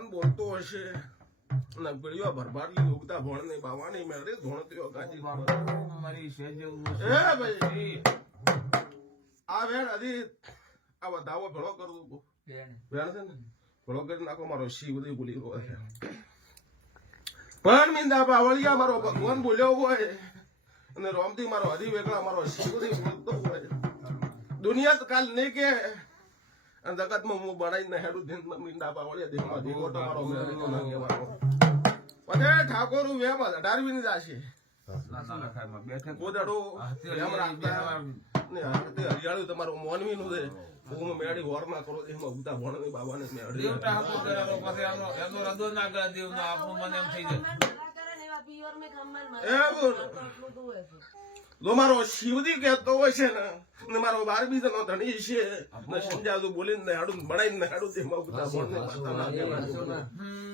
ભગવાન બોલતો હશે અને પેલીઓ ભરભાટલી ઉગતા ભણ ને બાવાની મેળે ધોણતીઓ ગાજી મારી સેજે એ ભાઈ આ વેણ અધી આ વધાવો ભેળો કરું વેણ છે ને ભેળો કરી નાખો મારો શિવ બધી ભૂલી ગયો છે પણ મીંદા બાવળિયા મારો ભગવાન બોલ્યો હોય અને રોમથી મારો હરી વેગળા મારો શિવ બધી બોલતો હોય દુનિયા તો કાલ નહીં કે અને જગતમાં હું બનાવીને હેડું દિન મીંડા બાવળિયા દેહમાં દીવોટો મારો મેળવીનો ના કહેવાનો પછી ઠાકોર વેમ 18મી ની જાશે ગોદડો વેમ રાખતા ને હાથે હરિયાળું તમારું મોનવી નું છે હું મેળી વોર ના કરો એમાં ઉગતા ભણવી બાબાને મેળી દેવતા હાકુ કરારો પછી એનો રદો ના કરે દેવનો આપણું મન એમ થઈ જાય જો મારો શિવજી કહેતો હોય છે ને મારો 12 જણનો ધણી છે ને સમજાવતો બોલીને ને હાડું બનાવીને હાડું તે મગતા બોલને પાતા ના કહેવાય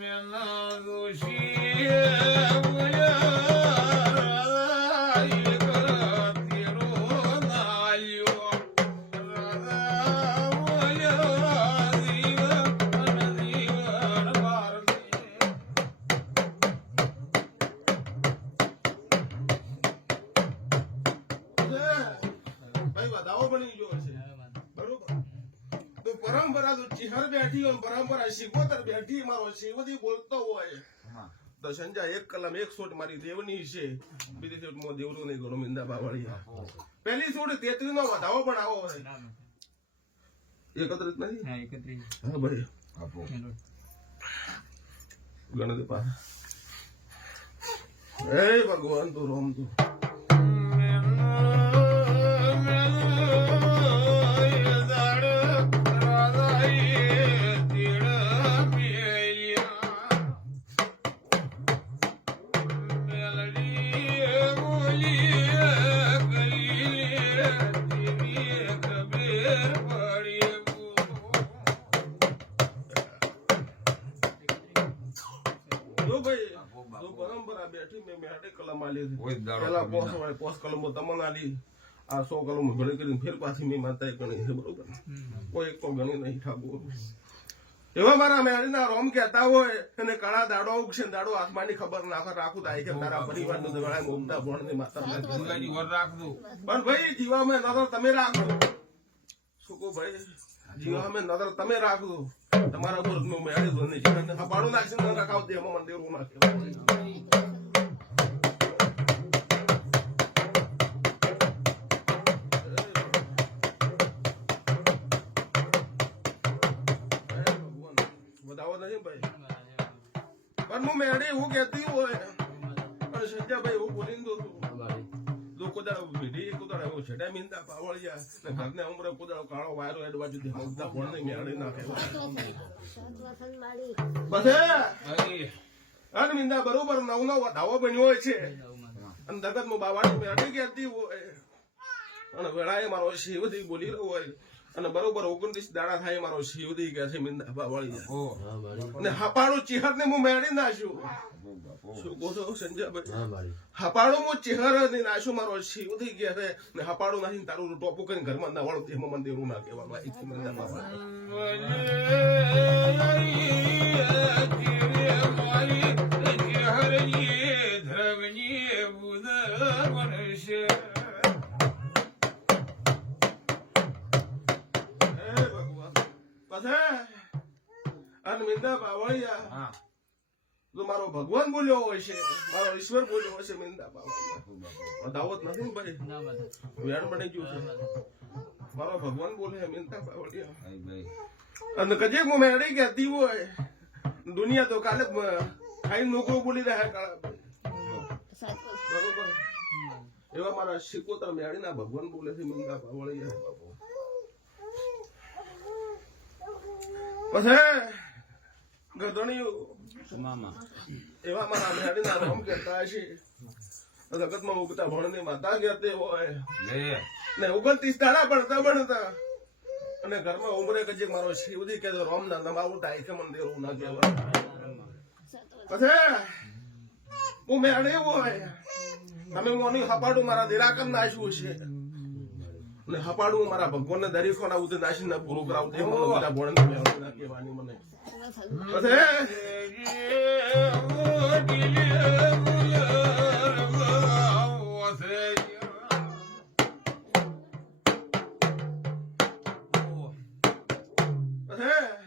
મેના પરંપરા તો ચિહર બેઠી હોય પરંપરા શિકોતર બેઠી મારો શિવજી બોલતો હોય તો સંજા 1 કલમ 1 સોટ મારી દેવની છે બીજી સોટ મો દેવરું નહીં ગણો મિંદા બાવળિયા પહેલી સોટ 33 નો વધાવો પણ આવો હોય 31 નથી હા 31 હા ભાઈ આપો ગણદે પા એ ભગવાન તું રોમ તું પોસ કલમો તમને આલી આ 100 કલમો ભણી કરીને ફેર પાછી મેં માતાએ ગણી છે બરોબર કોઈ એક તો ગણી નહીં ઠાકોર એવા મારા મેળીના રોમ કહેતા હોય અને કળા દાડો ઉગશે દાડો આસમાની ખબર નાખો રાખું તાઈ કે તારા પરિવારનું દગડાય મોમતા ભણની માતા દુલાની વર રાખજો પણ ભાઈ જીવામાં નજર તમે રાખો સુકો ભાઈ જીવામાં નજર તમે રાખો તમારા ઉપર મેળી દો નહીં હપાડો નાખશે ન રખાવ દે એમાં મંદિર નાખે પણ હું મેળી એવું કહેતી હોય અને સંજાભાઈ એવું બોલીને દો જો કોદાળો વિધી કોદાળો એવો છેડા મીંદા પાવળિયા ને ઘરને ઉમરે કોદાળો કાળો વાયરો હેડ બાજુ દે મગતા પણ મેળી નાખે પછી અને મીંદા બરોબર નવ વધાવો બન્યો હોય છે અને જગત માં બાવાની મેળી કહેતી હોય અને વેળાએ મારો શિવજી બોલી રહ્યો હોય અને બરોબર 29 દાડા થાય મારો શિવજી કે છે મીંદા બાવળિયા અને હાપાડું ચિહર ને હું મેળી નાખ્યું શું કહો છો સંજયભાઈ હાપાડું હું ચિહર ને નાખ્યું મારો શિવજી કે છે ને હાપાડું નાખીને તારું ટોપું કરીને ઘરમાં ના વાળું તેમાં મને દેવું ના કહેવાનું અહીંથી મીંદા અને મીંદા બાવળિયા જો મારો ભગવાન બોલ્યો હોય છે મારો ઈશ્વર બોલ્યો હોય છે મીંદા બાવળિયા દાવત નથી ને ભાઈ વેણ બની ગયું છે મારો ભગવાન બોલે મીંદા બાવળિયા અને કજે હું મેળી કહેતી હોય દુનિયા તો કાલે ખાઈ નોકરો બોલી રહ્યા કાળા બરોબર એવા મારા શિકોતર મેળીના ભગવાન બોલે છે મીંદા બાવળિયા પછી ગધણીયું એવા મારા મેળીના રોમ કહેતા છે જગતમાં ઉગતા ભણની માતા કહેતી હોય ને 29 દાડા ભણતા અને ઘરમાં ઉમરે કજે મારો શિવજી કે રોમ ના નમાવું ટાઈ કે મંદિર ના કહેવાય પછી હું મેળે હોય તમે મોની હપાડું મારા નિરાકર નાખ્યું છે ને હપાડું મારા ભગવાનને દરેક કોના ઉતે નાસીને પૂરું કરાવું તે મને બધા બોળને મેળવના કહેવાની મને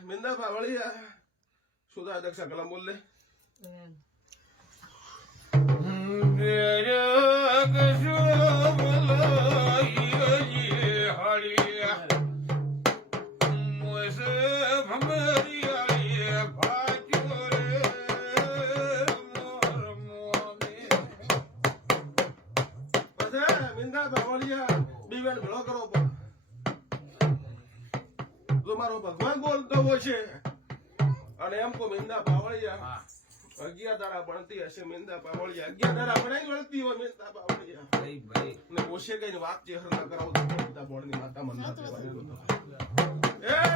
મિંદા પાવળિયા સુધા દક્ષા કલમ બોલ લે મિંદા પાવળિયા બીવેન ભેળો કરો જો મારો ભગવાન બોલતો હોય છે અને એમ કો મિંદા પાવળિયા 11 દાડા બનતી હશે મિંદા પાવળિયા 11 દાડા બનાઈ વળતી હોય મિંદા પાવળિયા ભાઈ ને ઓછે કઈ વાત ચેહર ના કરાવ તો મિંદા બોળની માતા મન એ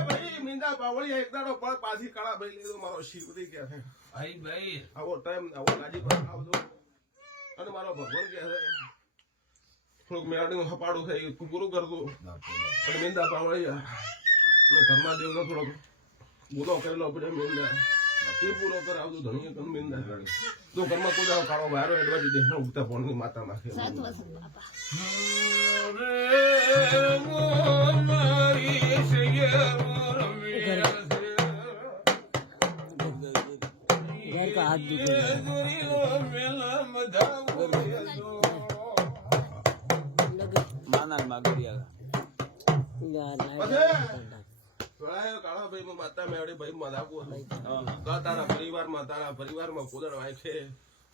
ભાઈ મિંદા પાવળિયા એક દાડો પળ પાછી કાળા ભાઈ લીધો મારો શિવરી કે છે ભાઈ આવો ટાઈમ આવો ગાજી પર આવજો અને મારો ભગવાન કે છે થોડુંક મેળાનું હપાડું થાય પૂરું કરજો અને મિંદા પાવળિયા ઘરમાં દેવનો થોડોક બોલો કરેલો પડે મિંદા એ પૂરો કરાવજો ધણીએ કમ મિંદા તો ઘરમાં કોઈ દાડો કાળો વારો એડવાજી દેખનો ઉગતા પોણની માતા નાખે घर का हाथ माना मागरिया કાળા ભાઈ માતા મેળવી ભાઈ મદાપુ તારા પરિવારમાં કોદળ વાંખે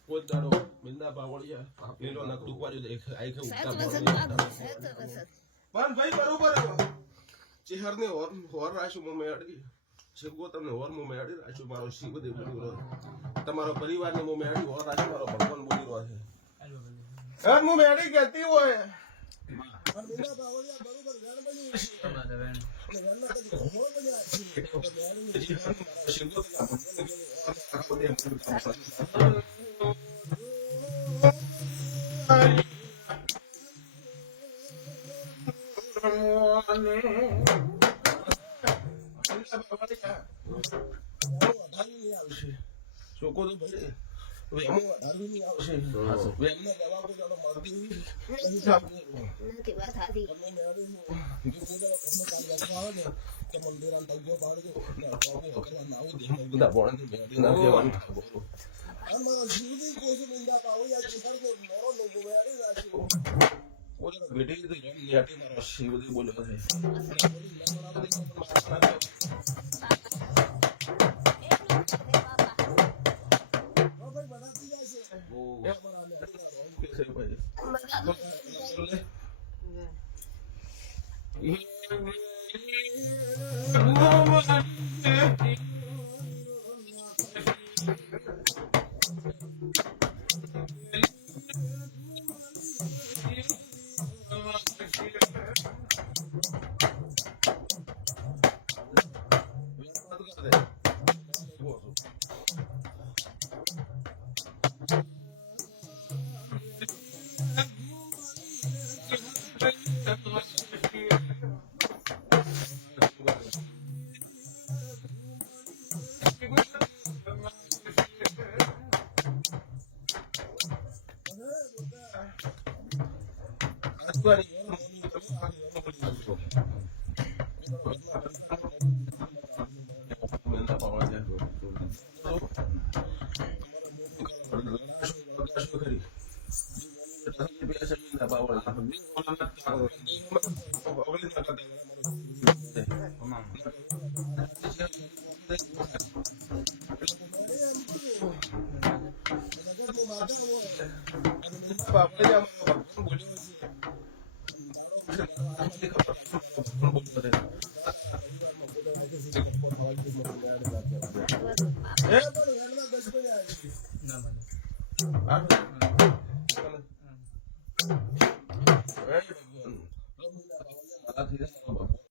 કોઈ દાડો મિંદા પાવળિયા લીલો નક દુખવાજો આખે ઉગતા પણ ભાઈ બરોબર ચેહરને હોર રાશું મો મેળવી શિવગો તમને હોર મો મેળવી રાશું મારો શિવદેવ બોલી રહ્યો તમારો પરિવારને મો મેળવી હોર રાશું મારો ભગવાન બોલી રહ્યો છે હર મો મેળવી કહેતી હોય મિંદા પાવળિયા બરોબર ઘર બની છોકો તો ભાઈ વેમો વધારવી આવશે વેમને દવા કોઈ જાડો મળતી નથી વાત સાચી કે મંદિરાન તગ્યો પાડજો ના પાવો કરવા ના આવું દેહ બધા બોળની બેડી ના કેવાનું અમારો જીવની કોઈ મિંદા પાવળિયા ચિહર કો મોરો નો ગોવારી રાખ્યો ઓલો બેટી તો જમ યાટી મારો શિવદી બોલ્યો છે